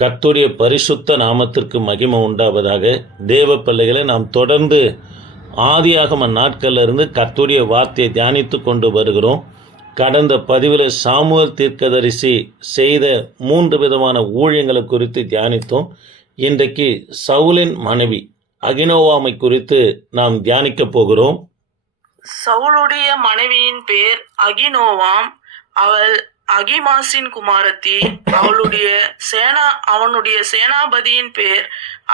கர்த்தருடைய பரிசுத்த நாமத்திற்கு மகிமை உண்டாவதாக தேவ பிள்ளைகளை நாம் தொடர்ந்து ஆதியாகம நாட்கள்லேருந்து கர்த்தருடைய வார்த்தையை தியானித்து கொண்டு வருகிறோம். கடந்த பதிவில் சாமுவல் தீர்க்கதரிசி செய்த மூன்று விதமான ஊழியங்களை குறித்து தியானித்தோம். இன்றைக்கு சவுலின் மனைவி அகினோவாமை குறித்து நாம் தியானிக்க போகிறோம். சவுளுடைய மனைவியின் பேர் அகினோவாம். அவள் அகிமாசின் குமாரத்தி அவளுடைய சேனா அவனுடைய சேனாபதியின் பேர்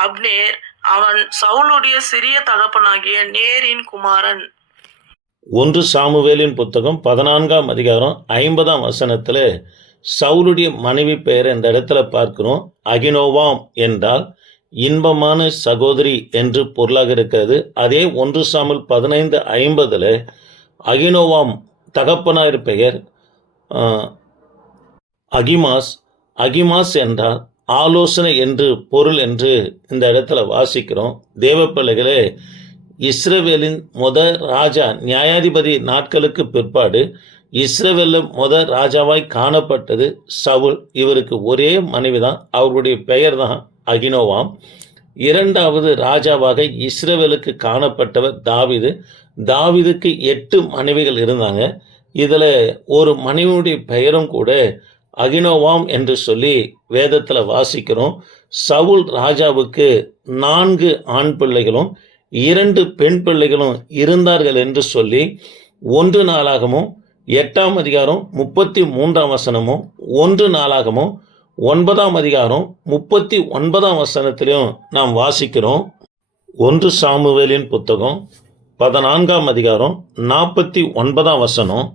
அப்னேர். அவன் சவுளுடைய சிறிய தகப்பனாகிய நேரின் குமாரன். ஒன்று சாமுவேலின் புத்தகம் பதினான்காம் அதிகாரம் ஐம்பதாம் வசனத்தில் சவுளுடைய மனைவி பெயர் இந்த இடத்துல பார்க்கிறோம். அகினோவாம் என்றால் இன்பமான சகோதரி என்று பொருளாக இருக்கிறது. அதே ஒன்று சாமுல் பதினைந்து ஐம்பதில் அகினோவாம் தகப்பனார் பெயர் அகிமாஸ் அகிமாஸ் என்றால் ஆலோசனை என்று பொருள் என்று இந்த இடத்துல வாசிக்கிறோம். தேவ பிள்ளைகளே இஸ்ரவேலின் முத ராஜா நியாயாதிபதி நாட்களுக்கு பிற்பாடு இஸ்ரவேலில் முத ராஜாவாய் காணப்பட்டது சவுல். இவருக்கு ஒரே மனைவி தான் அவருடைய பெயர் தான் அகினோவாம். இரண்டாவது ராஜாவாக இஸ்ரவேலுக்கு காணப்பட்டவர் தாவிது. தாவிதுக்கு எட்டு மனைவிகள் இருந்தாங்க. இதில் ஒரு மனைவியுடைய பெயரும் கூட அகினோவாம் என்று சொல்லி வேதத்தில் வாசிக்கிறோம். சவுல் ராஜாவுக்கு நான்கு ஆண் பிள்ளைகளும் இரண்டு பெண் பிள்ளைகளும் இருந்தார்கள் என்று சொல்லி ஒன்று நாளாகமும் எட்டாம் அதிகாரம் முப்பத்தி மூன்றாம் வசனமும் ஒன்று நாளாகமும் ஒன்பதாம் அதிகாரம் முப்பத்தி ஒன்பதாம் வசனத்திலையும் நாம் வாசிக்கிறோம். ஒன்று சாமுவேலின் புத்தகம் பதினான்காம் அதிகாரம் நாற்பத்தி ஒன்பதாம் வசனம்.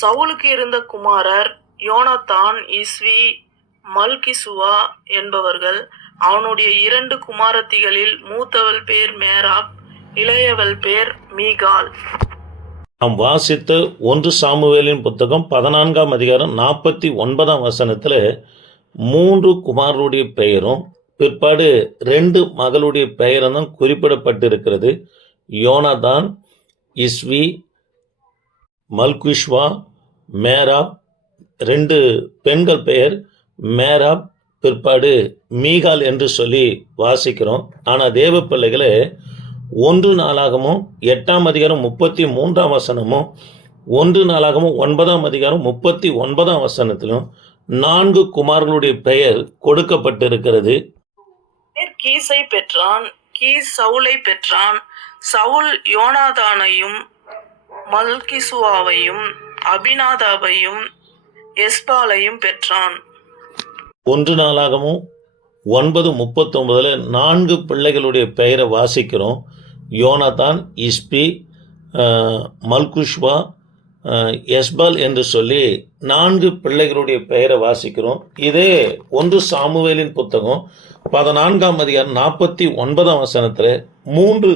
சவுலுக்கு இருந்த குமாரர் யோனத்தான் இஸ்வி மல்கிசுவா என்பவர்கள் அவனுடைய இரண்டு குமாரத்திகளில் மூத்தவள் பேர் மேராப் இளையவள் பேர் மீகால். நாம் வாசித்த ஒன்று சாமுவேலின் புத்தகம் பதினான்காம் அதிகாரம் நாற்பத்தி ஒன்பதாம் வசனத்தில் மூன்று குமாரருடைய பெயரும் பிற்பாடு ரெண்டு மகளுடைய பெயரும் தான் குறிப்பிடப்பட்டிருக்கிறது. யோனதான் இஸ்வி மல்குஷ்வா மேராப் ரெண்டு பெண்கள் பெயர் மேராப் பிற்பாடு மீகால் என்று சொல்லி வாசிக்கிறோம். ஆனால் தேவ பிள்ளைகளே ஒன்று நாளாகமும் எட்டாம் அதிகாரம் முப்பத்தி மூன்றாம் வசனமும் ஒன்று நாளாகமும் ஒன்பதாம் அதிகாரம் முப்பத்தி ஒன்பதாம் வசனத்திலும் நான்கு குமார்களுடைய பெயர் கொடுக்கப்பட்டிருக்கிறது. கீசை பெற்றான் கீ சவுலை பெற்றான் சவுல் யோனாதானையும் மல்கிசுவாவையும் அபிநாதாவையும் எஸ்பாலையும் பெற்றான். ஒன்று நாளாகவும் ஒன்பது முப்பத்தொன்பதில் நான்கு பிள்ளைகளுடைய பெயரை வாசிக்கிறோம். யோனதான் இஸ்பி மல்குஷ்வா எஸ்பால் என்று சொல்லி நான்கு பிள்ளைகளுடைய பெயரை வாசிக்கிறோம். இதே ஒன்று சாமுவேலின் புத்தகம் பதினான்காம் அதிகாரம் நாற்பத்தி ஒன்பதாம் வசனத்தில் மூன்று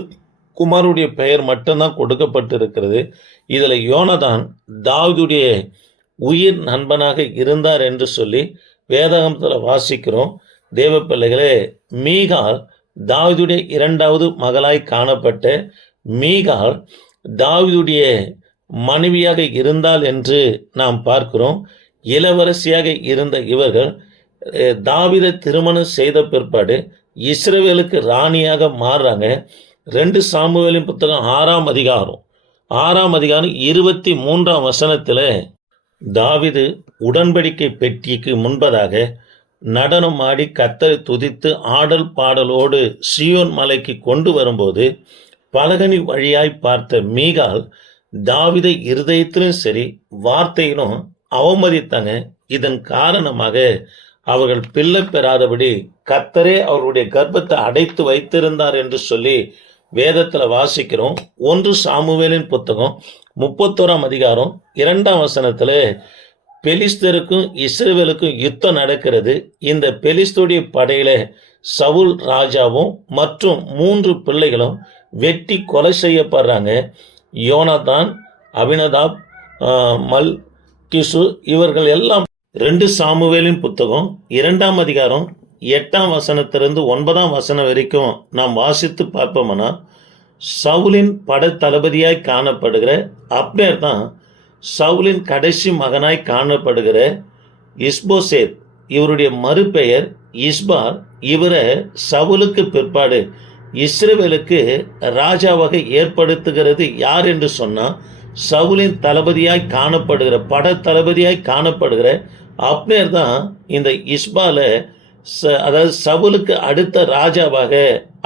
குமாருடைய பெயர் மட்டும்தான் கொடுக்கப்பட்டிருக்கிறது. இதில் யோனதான் தாவதுடைய உயிர் நண்பனாக இருந்தார் என்று சொல்லி வேதாகமத்தில் வாசிக்கிறோம். தேவ பிள்ளைகளே மீகால் தாவிதுடைய இரண்டாவது மகளாய் காணப்பட்ட மீகால் தாவிதுடைய மனைவியாக இருந்தால் என்று நாம் பார்க்கிறோம். இளவரசியாக இருந்த இவர்கள் தாவித திருமணம் செய்த பிற்பாடு இஸ்ரேவேலுக்கு ராணியாக மாறுறாங்க. ரெண்டு சாமுவேலின் புத்தகம் ஆறாம் அதிகாரம். ஆறாம் அதிகாரம் இருபத்தி மூன்றாம் வசனத்தில் தாவிது உடன்படிக்கை பெட்டிக்கு முன்பதாக நடனம் ஆடி கத்தரை துதித்து ஆடல் பாடலோடு சியோன் மலைக்கு கொண்டு வரும்போது பலகனி வழியாய் பார்த்த மீகால் தாவிதை இருதயத்திலும் சரி வார்த்தையிலும் அவமதித்தாங்க. இதன் காரணமாக அவர்கள் பிள்ளை பெறாதபடி கத்தரே அவருடைய கர்ப்பத்தை அடைத்து வைத்திருந்தார் என்று சொல்லி வேதத்தில் வாசிக்கிறோம். ஒன்று சாமுவேலின் புத்தகம் முப்பத்தோராம் அதிகாரம் இரண்டாம் வசனத்தில் பெலிஸ்தருக்கும் இஸ்ரேவேலுக்கும் யுத்தம் நடக்கிறது. இந்த பெலிஸ்துடைய படையில சவுல் ராஜாவும் மற்றும் மூன்று பிள்ளைகளும் வெட்டி கொலை செய்யப்படுறாங்க. யோனதான் அபினதாப் மல் கிசு இவர்கள் எல்லாம். ரெண்டு சாமுவேலின் புத்தகம் இரண்டாம் அதிகாரம் எட்டாம் வசனத்திலிருந்து ஒன்பதாம் வசனம் வரைக்கும் நாம் வாசித்து பார்ப்போம்னா சவுலின் பட தளபதியாய் காணப்படுகிற அப்னேர் தான் சவுலின் கடைசி மகனாய் காணப்படுகிற இஸ்போசேத். இவருடைய மறுபெயர் இஸ்பார். இவரை சவுலுக்கு பிற்பாடு இஸ்ரேவேலுக்கு ராஜாவாக ஏற்படுத்துகிறது யார் என்று சொன்னால் சவுலின் தளபதியாய் காணப்படுகிற பட தளபதியாய் காணப்படுகிற அப்னேர் தான் இந்த இஸ்பாலை ச அதாவது சவுலுக்கு அடுத்த ராஜாவாக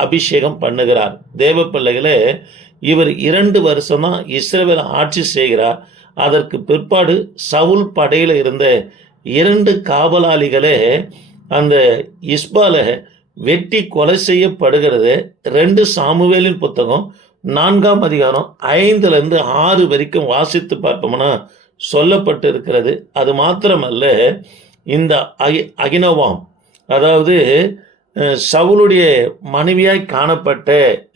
அபிஷேகம் பண்ணுகிறார். தேவ பிள்ளைகளே இவர் இரண்டு வருஷம்தான் தான் ஆட்சி செய்கிறார். அதற்கு பிற்பாடு சவுல் படையில் இருந்த இரண்டு காவலாளிகளே அந்த இஸ்பாலை வெட்டி கொலை செய்யப்படுகிறது. ரெண்டு சாமுவேலின் புத்தகம் நான்காம் அதிகாரம் ஐந்துலேருந்து ஆறு வரைக்கும் வாசித்து பார்ப்போம்னா சொல்லப்பட்டு இருக்கிறது அது மாத்திரமல்ல இந்த அகி அகினவாம் அதாவது சவுளுடைய மனைவியாய் காணப்பட்ட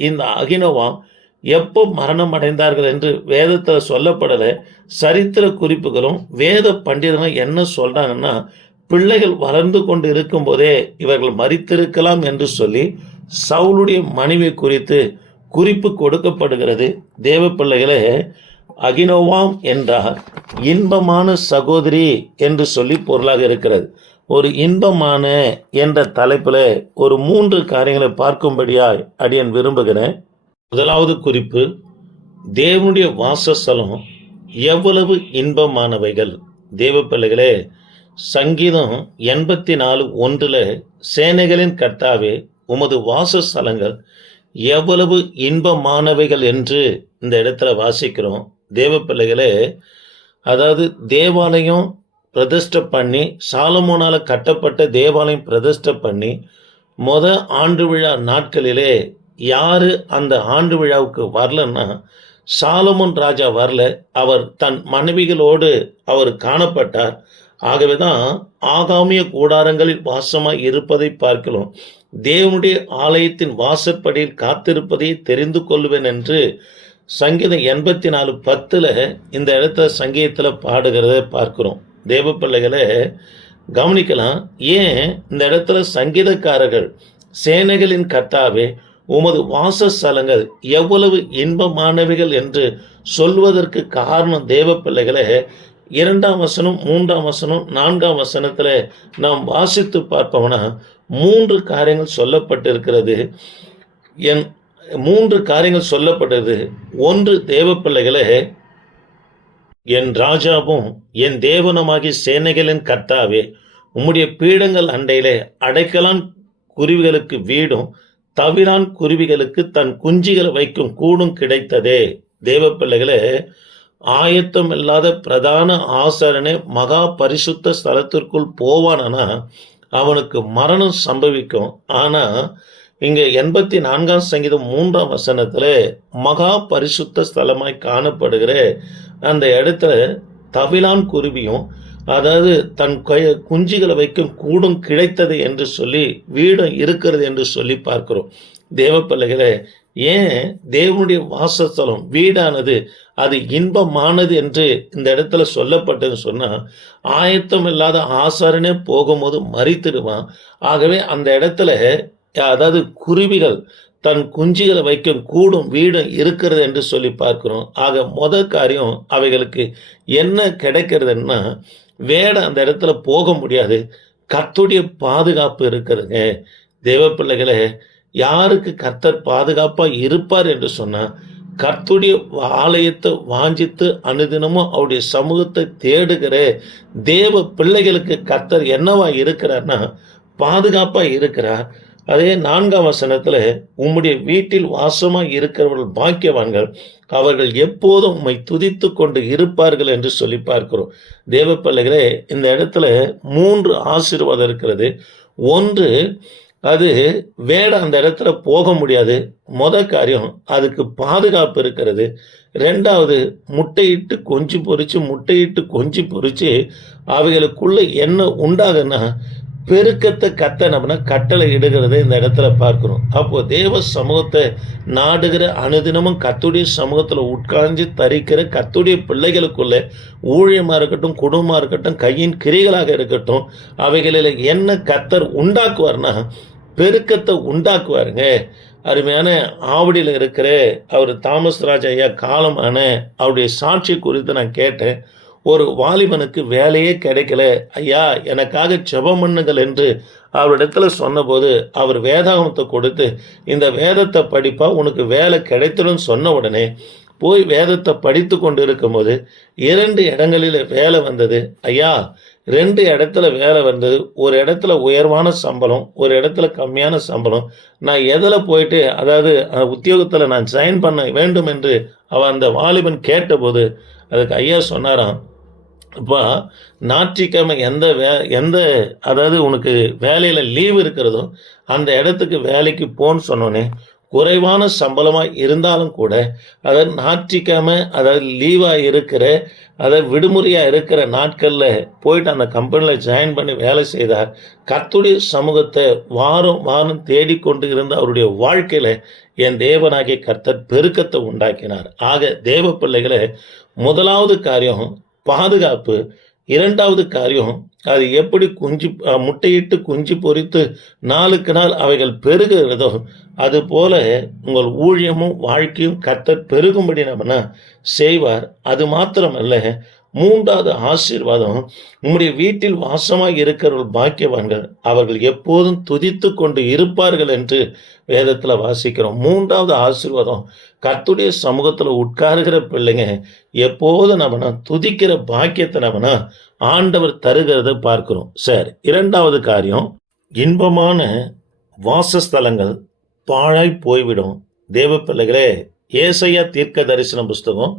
இந்த அகினோவாம் எப்போ மரணம் அடைந்தார்கள் என்று வேதத்தில் சொல்லப்படலை. சரித்திர குறிப்புகளும் வேத பண்டிதனும் என்ன சொல்கிறாங்கன்னா பிள்ளைகள் வளர்ந்து கொண்டு இருக்கும்போதே இவர்கள் மறித்திருக்கலாம் என்று சொல்லி சவுளுடைய மனைவி குறித்து குறிப்பு கொடுக்கப்படுகிறது. தேவ பிள்ளைகளே அகினோவாம் என்றால் இன்பமான சகோதரி என்று சொல்லி பொருளாக இருக்கிறது. ஒரு இன்பமான என்ற தலைப்பில் ஒரு மூன்று காரியங்களை பார்க்கும்படியாய் அடியன் விரும்புகிறேன். முதலாவது குறிப்பு தேவனுடைய வாசஸ்தலம் எவ்வளவு இன்பமானவைகள். தேவ பிள்ளைகளே சங்கீதம் எண்பத்தி நாலு ஒன்றில் சேனைகளின் கர்த்தாவே உமது வாசஸ்தலங்கள் எவ்வளவு இன்பமானவைகள் என்று இந்த இடத்துல வாசிக்கிறோம். தேவ பிள்ளைகளே அதாவது தேவாலயம் பிரதிஷ்டை பண்ணி சாலமோனால கட்டப்பட்ட தேவாலயம் பிரதிஷ்டை பண்ணி மொத ஆண்டு விழா நாட்களிலே யார் அந்த ஆண்டு விழாவுக்கு வரலன்னா சாலமோன் ராஜா வரல. அவர் தன் மனைவிகளோடு அவர் காணப்பட்டார். ஆகவே தான் ஆகாமிய கூடாரங்களில் வாசமாக இருப்பதை பார்க்கிறோம். தேவனுடைய ஆலயத்தின் வாசற்படியில் காத்திருப்பதை தெரிந்து கொள்வேன் என்று சங்கீதம் எண்பத்தி நாலு பத்தில் இந்த இடத்துல சங்கீதத்தில் பாடுகிறத பார்க்கிறோம். தேவ பிள்ளைகளை கவனிக்கலாம். ஏன்? இந்த இடத்துல சங்கீதக்காரர்கள் சேனைகளின் கர்த்தாவே உமது வாசஸ்தலங்கள் எவ்வளவு இன்பமானவைகள் என்று சொல்வதற்கு காரணம் தேவ இரண்டாம் வசனம் மூன்றாம் வசனம் நான்காம் வசனத்தில் நாம் வாசித்து பார்ப்போம்னா மூன்று காரியங்கள் சொல்லப்பட்டிருக்கிறது. என் மூன்று காரியங்கள் சொல்லப்பட்டது. ஒன்று தேவ என் ராஜாவும் என் தேவனுமாகி சேனைகளின் கர்த்தாவே உம்முடைய பீடங்கள் அண்டையிலே அடைக்கலான் குருவிகளுக்கு வீடும் தவிரான் குருவிகளுக்கு தன் குஞ்சிகளை வைக்கும் கூடும் கிடைத்ததே. தேவ பிள்ளைகளே ஆயத்தம் இல்லாத பிரதான ஆசரனே மகா பரிசுத்த ஸ்தலத்திற்குள் போவானா அவனுக்கு மரணம் சம்பவிக்கும். ஆனா இங்கே எண்பத்தி நான்காம் சங்கீதம் மூன்றாம் வசனத்துல மகா பரிசுத்த ஸ்தலமாய் காணப்படுகிற. அந்த இடத்துல தவிலான் குருவியும் அதாவது தன் கை- குஞ்சுகளை வைக்கும் கூடும் கிடைத்தது என்று சொல்லி வீடும் இருக்கிறது என்று சொல்லி பார்க்கிறோம். தேவப்பள்ளைகளை ஏன் தேவனுடைய வாசஸ்தலம் வீடானது அது இன்பமானது என்று இந்த இடத்துல சொல்லப்பட்டது சொன்னால் ஆயத்தம் இல்லாத ஆசாரனே போகும்போது மறித்திடுவான். ஆகவே அந்த இடத்துல அதாவது குருவிகள் தன் குஞ்சுகளை வைக்கும் கூடும் வீடும் இருக்கிறது என்று சொல்லி பார்க்கிறோம். ஆக மொத காரியம் அவைகளுக்கு என்ன கிடைக்கிறதுன்னா வேட அந்த இடத்துல போக முடியாது. கத்துடைய பாதுகாப்பு இருக்கிறதுங்க. தேவப்பிள்ளைகளை பிள்ளைகளே யாருக்கு கர்த்தர் பாதுகாப்பாக இருப்பார் என்று சொன்னால் கர்த்துடைய ஆலயத்தை வாஞ்சித்து அனுதினமும் அவருடைய சமூகத்தை தேடுகிற தேவ பிள்ளைகளுக்கு கர்த்தர் என்னவா இருக்கிறார்னா பாதுகாப்பாக இருக்கிறார். அதே நான்காம் வசனத்தில் உம்முடைய வீட்டில் வாசமாக இருக்கிறவர்கள் பாக்கியவான்கள். அவர்கள் எப்போதும் உம்மை துதித்து கொண்டு இருப்பார்கள் என்று சொல்லி பார்க்கிறோம். தேவ பிள்ளைகளே இந்த இடத்துல மூன்று ஆசீர்வாதம் இருக்கிறது. ஒன்று அது வேட அந்த இடத்துல போக முடியாது. மொத காரியம் அதுக்கு பாதுகாப்பு இருக்கிறது. ரெண்டாவது முட்டையிட்டு கொஞ்சி பொறிச்சு முட்டையிட்டு கொஞ்சி பொறிச்சு அவைகளுக்குள்ள என்ன உண்டாகுன்னா பெருக்கத்தை கத்த நம்ம கட்டளை இடுகிறத இந்த இடத்துல பார்க்கணும். அப்போ தேவ சமூகத்தை நாடுகிற அனுதினமும் கத்துடைய சமூகத்தில் உட்கார்ந்து தரிக்கிற கத்துடைய பிள்ளைகளுக்குள்ள ஊழியமாக இருக்கட்டும் குடும்பமாக இருக்கட்டும் கையின் கிரிகளாக இருக்கட்டும் அவைகளில் என்ன கத்தர் உண்டாக்குவார்னா பெருக்கத்தை உண்டாக்குவாருங்க. அருமையான ஆவடியில் இருக்கிற அவர் தாமஸ் ராஜ் ஐயா காலமான அவருடைய சாட்சி குறித்து நான் கேட்டேன். ஒரு வாலிபனுக்கு வேலையே கிடைக்கல. ஐயா எனக்காக ஜெபம் பண்ணுங்கள் என்று அவரிடத்துல சொன்னபோது அவர் வேதாகமத்தை கொடுத்து இந்த வேதத்தை படிப்பா உனக்கு வேலை கிடைத்திடும் சொன்ன உடனே போய் வேதத்தை படித்து கொண்டு இருக்கும்போது இரண்டு இடங்களில் வேலை வந்தது. ஐயா ரெண்டு இடத்துல வேலை வந்தது. ஒரு இடத்துல உயர்வான சம்பளம் ஒரு இடத்துல கம்மியான சம்பளம். நான் எதில் போயிட்டு அதாவது உத்தியோகத்தில் நான் ஜாயின் பண்ண வேண்டும் என்று அவன் அந்த வாலிபன் கேட்டபோது அதுக்கு ஐயா சொன்னாராம் இப்போ ஞாயிற்றுக்கிழமை எந்த வே எந்த அதாவது உனக்கு வேலையில் லீவ் இருக்கிறதோ அந்த இடத்துக்கு வேலைக்கு போன்னு சொன்னோன்னே குறைவான சம்பளமாக இருந்தாலும் கூட அதை ஞாயிற்றுக்கிழமை அதாவது லீவாக இருக்கிற அதை விடுமுறையாக இருக்கிற நாட்களில் போயிட்டு அந்த கம்பெனியில் ஜாயின் பண்ணி வேலை செய்தார் கத்துடைய சமூகத்தை வாரம் வாரம் தேடிக்கொண்டு இருந்த அவருடைய வாழ்க்கையில் என் தேவனாகிய கர்த்தர் பெருக்கத்தை உண்டாக்கினார். ஆக தேவ பிள்ளைகளை முதலாவது காரியம் பாதுகாப்பு. இரண்டாவது காரியம் அது எப்படி குஞ்சு முட்டையிட்டு குஞ்சு பொரித்து நாளுக்கு நாள் அவைகள் பெருகிறதோ அது போல உங்கள் ஊழியமும் வாழ்க்கையும் கத்தர் பெருகும்படி நம்ம செய்வார். அது மாத்திரமல்ல மூன்றாவது ஆசீர்வாதம் உம்முடைய வீட்டில் வாசமாக இருக்கிறவர்கள் பாக்கியவான்கள். அவர்கள் எப்போதும் துதித்து கொண்டு இருப்பார்கள் என்று வேதத்தில் வாசிக்கிறோம். மூன்றாவது ஆசீர்வாதம் கத்துடைய சமூகத்தில் உட்காருகிற பிள்ளைங்க எப்போதும் நம்மனா துதிக்கிற பாக்கியத்தை நம்மனா ஆண்டவர் தருகிறத பார்க்கிறோம். சரி இரண்டாவது காரியம் இன்பமான வாசஸ்தலங்கள் பாழாய் போய்விடும். தேவ பிள்ளைகளே ஏசையா தீர்க்க தரிசன புஸ்தகம்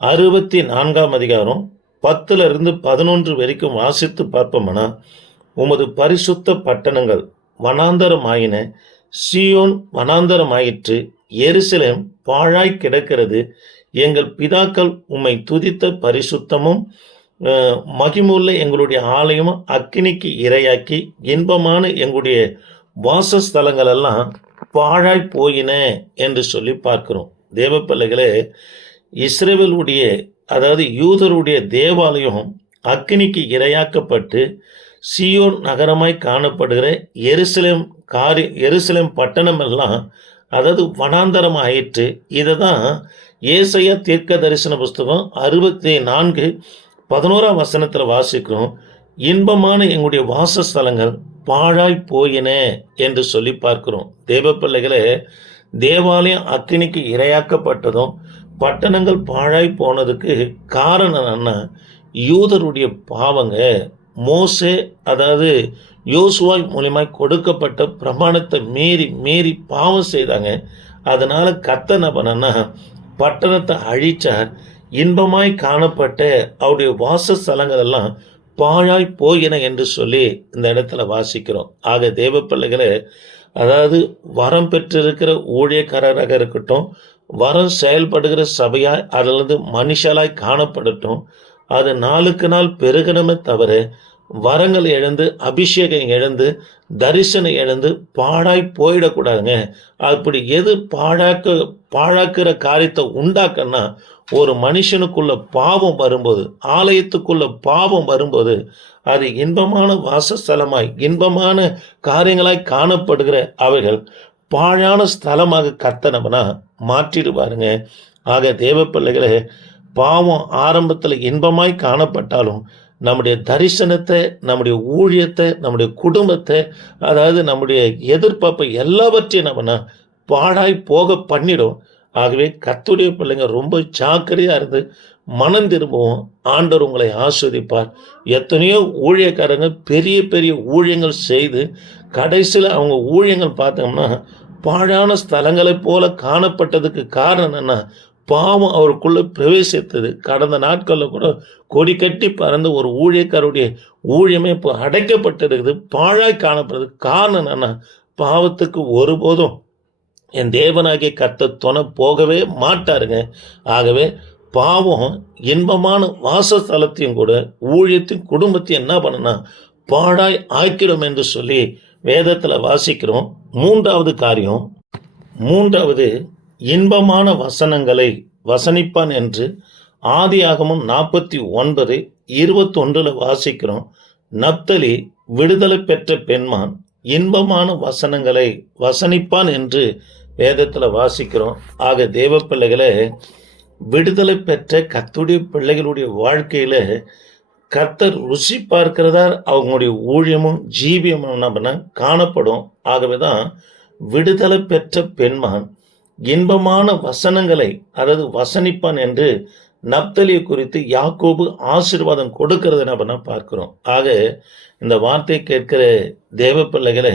அறுபத்தி நான்காம் அதிகாரம் பத்துல இருந்து பதினொன்று வரைக்கும் வாசித்து பார்ப்போம்னா? உமது பரிசுத்த பட்டணங்கள் வனாந்தரமாயின சியோன் வனாந்தரமாயிற்று எருசலேம் பாழாய் கிடக்கிறது எங்கள் பிதாக்கள் உம்மை துதித்த பரிசுத்தமும் மகிமுள்ள எங்களுடைய ஆலயமும் அக்கினிக்கு இரையாக்கி இன்பமான எங்களுடைய வாசஸ்தலங்கள் எல்லாம் பாழாய் போயின என்று சொல்லி பார்க்கிறோம். தேவ பிள்ளைகளே இஸ்ரேவலுடைய அதாவது யூதருடைய தேவாலயம் அக்னிக்கு இரையாக்கப்பட்டு சியோன் நகரமாய் காணப்படுகிற எருசலேம் காரி எருசலேம் பட்டணம் எல்லாம் அதாவது வனாந்தரம் ஆயிற்று இதை தான் ஏசையா தீர்க்க தரிசன புஸ்தகம் அறுபத்தி நான்கு பதினோராம் வசனத்தில் வாசிக்கிறோம். இன்பமான எங்களுடைய வாசஸ்தலங்கள் பாழாய் போயின என்று சொல்லி பார்க்கிறோம். தேவ பிள்ளைகளே தேவாலயம் அக்னிக்கு இரையாக்கப்பட்டதும் பட்டணங்கள் பாழாய் போனதுக்கு காரணம் என்ன? யூதருடைய பாவங்க மோசே அதாவது யோசுவாய் மூலியமாய் கொடுக்கப்பட்ட பிரமாணத்தை மீறி மீறி பாவம் செய்தாங்க. அதனால கத்த பண்ணனா பட்டணத்தை அழிச்சார். இன்பமாய் காணப்பட்ட அவருடைய வாசஸ்தலங்கள் எல்லாம் பாழாய் போயின என்று சொல்லி இந்த இடத்துல வாசிக்கிறோம். ஆக தேவ பிள்ளைகளை அதாவது வரம் பெற்றிருக்கிற ஊழியக்காரராக இருக்கட்டும் வரம் செயல்படுகிற சபையாய் அல்லது மனுஷாலாய் காணப்படட்டும். அது நாளுக்கு நாள் பெருகணுமே தவிர வரங்கள் இழந்து அபிஷேகம் இழந்து தரிசனம் இழந்து பாழாய் போயிடக்கூடாதுங்க. அப்படி எது பாழாக்க பாழாக்குற காரியத்தை உண்டாக்கன்னா ஒரு மனுஷனுக்குள்ள பாவம் வரும்போது ஆலயத்துக்குள்ள பாவம் வரும்போது அது இன்பமான வாசஸ்தலமாய் இன்பமான காரியங்களாய் காணப்படுகிற அவைகள். பாழான ஸ்தலமாக கத்தனம்னா மாற்றிடுவாருங்க. ஆக தேவ பிள்ளைகளை பாவம் ஆரம்பத்தில் இன்பமாய் காணப்பட்டாலும் நம்முடைய தரிசனத்தை நம்முடைய ஊழியத்தை நம்முடைய குடும்பத்தை அதாவது நம்முடைய எதிர்பார்ப்பை எல்லாவற்றையும் நம்ம பாழாய் போக பண்ணிடும். ஆகவே கத்துடைய பிள்ளைங்க ரொம்ப ஜாக்கிரதையாக இருந்து மனம் திரும்பவும் ஆண்டவர் உங்களை ஆஸ்வதிப்பார். எத்தனையோ ஊழியக்காரங்க பெரிய பெரிய ஊழியங்கள் செய்து கடைசியில் அவங்க ஊழியங்கள் பார்த்தோம்னா பாழான ஸ்தலங்களைப் போல காணப்பட்டதுக்கு காரணம் என்ன பாவம் அவருக்குள்ளே பிரவேசித்தது. கடந்த நாட்களில் கூட கொடி கட்டி பறந்த ஒரு ஊழியக்காரருடைய ஊழியமே இப்போ அடைக்கப்பட்டிருக்குது. பாழாய் காணப்படுறதுக்கு காரணம் என்னென்னா பாவத்துக்கு ஒருபோதும் என் தேவனாகிய கத்த துணை போகவே மாட்டாருங்க. ஆகவே பாவம் இன்பமான வாசஸ்தலத்தையும் கூட ஊழியத்தையும் குடும்பத்தையும் என்ன பண்ணனா பாடாய் ஆக்கிடும் என்று சொல்லி வேதத்தில் வாசிக்கிறோம். மூன்றாவது காரியம் மூன்றாவது இன்பமான வசனங்களை வசனிப்பான் என்று ஆதியாகமும் நாற்பத்தி ஒன்பது இருபத்தொன்றில் வாசிக்கிறோம். நப்தலி விடுதலை பெற்ற பெண்மான் இன்பமான வசனங்களை வசனிப்பான் என்று வேதத்தில் வாசிக்கிறோம். ஆக தேவ பிள்ளைகளை விடுதலை பெற்ற கத்துடைய பிள்ளைகளுடைய வாழ்க்கையில் கர்த்தர் ருசி பார்க்கிறதா அவங்களுடைய ஊழியமும் ஜீவியமும் என்ன பண்ண காணப்படும். ஆகவே தான் விடுதலை பெற்ற பெண்மான் இன்பமான வசனங்களை அதாவது வசனிப்பான் என்று நப்தலியை குறித்து யாக்கோபு ஆசீர்வாதம் கொடுக்கறத என்ன பண்ண பார்க்கிறோம். ஆக இந்த வார்த்தை கேட்கிற தேவ பிள்ளைகளை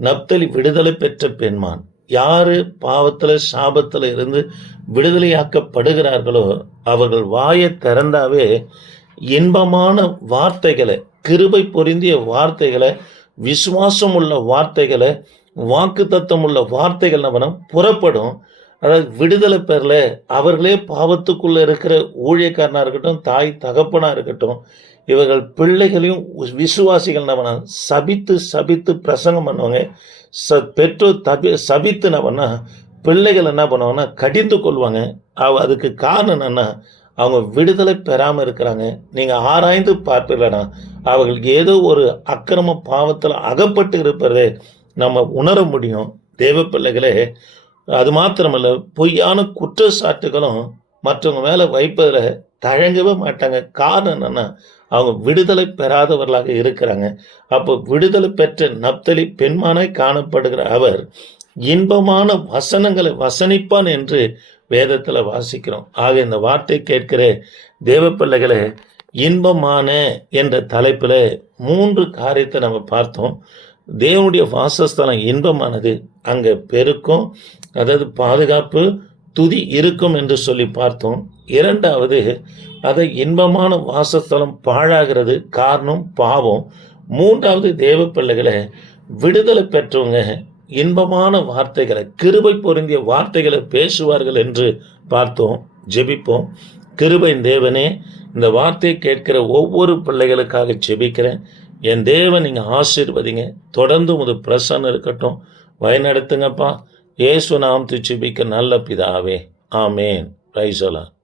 நப்தலி விடுதலை பெற்ற பெண்மான் யாரு பாவத்துல சாபத்துல இருந்து விடுதலையாக்கப்படுகிறார்களோ அவர்கள் வாயை திறந்தாவே இன்பமான வார்த்தைகளை கிருபை பொருந்திய வார்த்தைகளை விசுவாசம் உள்ள வார்த்தைகளை வாக்கு தத்துவம் உள்ள வார்த்தைகள் நம்ம புறப்படும். அதாவது விடுதலை பெறல அவர்களே பாவத்துக்குள்ள இருக்கிற ஊழியக்காரனா இருக்கட்டும் தாய் தகப்பனா இருக்கட்டும் இவர்கள் பிள்ளைகளையும் விசுவாசிகள் நம்ம சபித்து சபித்து பிரசங்கம் பண்ணுவாங்க. ச பெற்றோர் தபி சபித்து என்ன பண்ணா பிள்ளைகள் என்ன பண்ணுவாங்கன்னா கடிந்து கொள்வாங்க. அவ அதுக்கு காரணம் என்னன்னா அவங்க விடுதலை பெறாமல் இருக்கிறாங்க. நீங்கள் ஆராய்ந்து பார்ப்பீங்களா அவர்கள் ஏதோ ஒரு அக்கிரம பாவத்தில் அகப்பட்டு இருப்பதை நம்ம உணர முடியும். தேவ பிள்ளைகளே அது மாத்திரமல்ல பொய்யான குற்றச்சாட்டுகளும் மற்றவங்க மேலே வைப்பதில் தழங்கவே மாட்டாங்க. காரணம் என்னன்னா அவங்க விடுதலை பெறாதவர்களாக இருக்கிறாங்க. அப்போ விடுதலை பெற்ற நப்தலி பெண்மானாய் காணப்படுகிற அவர் இன்பமான வசனங்களை வசனிப்பான் என்று வேதத்தில் வாசிக்கிறோம். ஆக இந்த வார்த்தை கேட்கிற தேவ பிள்ளைகளை இன்பமான என்ற தலைப்பில் மூன்று காரியத்தை நம்ம பார்த்தோம். தேவனுடைய வாசஸ்தலம் இன்பமானது. அங்கே பெருக்கும் அதாவது பாதுகாப்பு துதி இருக்கும் என்று சொல்லி பார்த்தோம். இரண்டாவது அதை இன்பமான வாசஸ்தலம் பாழாகிறது காரணம் பாவம். மூன்றாவது தேவ பிள்ளைகளை விடுதலை பெற்றவங்க இன்பமான வார்த்தைகளை கிருபை பொருந்திய வார்த்தைகளை பேசுவார்கள் என்று பார்த்தோம் ஜெபிப்போம். கிருபை தேவனே இந்த வார்த்தையை கேட்கிற ஒவ்வொரு பிள்ளைகளுக்காக ஜெபிக்கிறேன். என் தேவன் நீங்கள் ஆசீர்வதிங்க. தொடர்ந்து உமது பிரசன்னம் இருக்கட்டும். வழிநடத்துங்கப்பா. இயேசு நாம் துச்சிபிக்க நல்ல பிதாவே. ஆமேன். ரைசோலா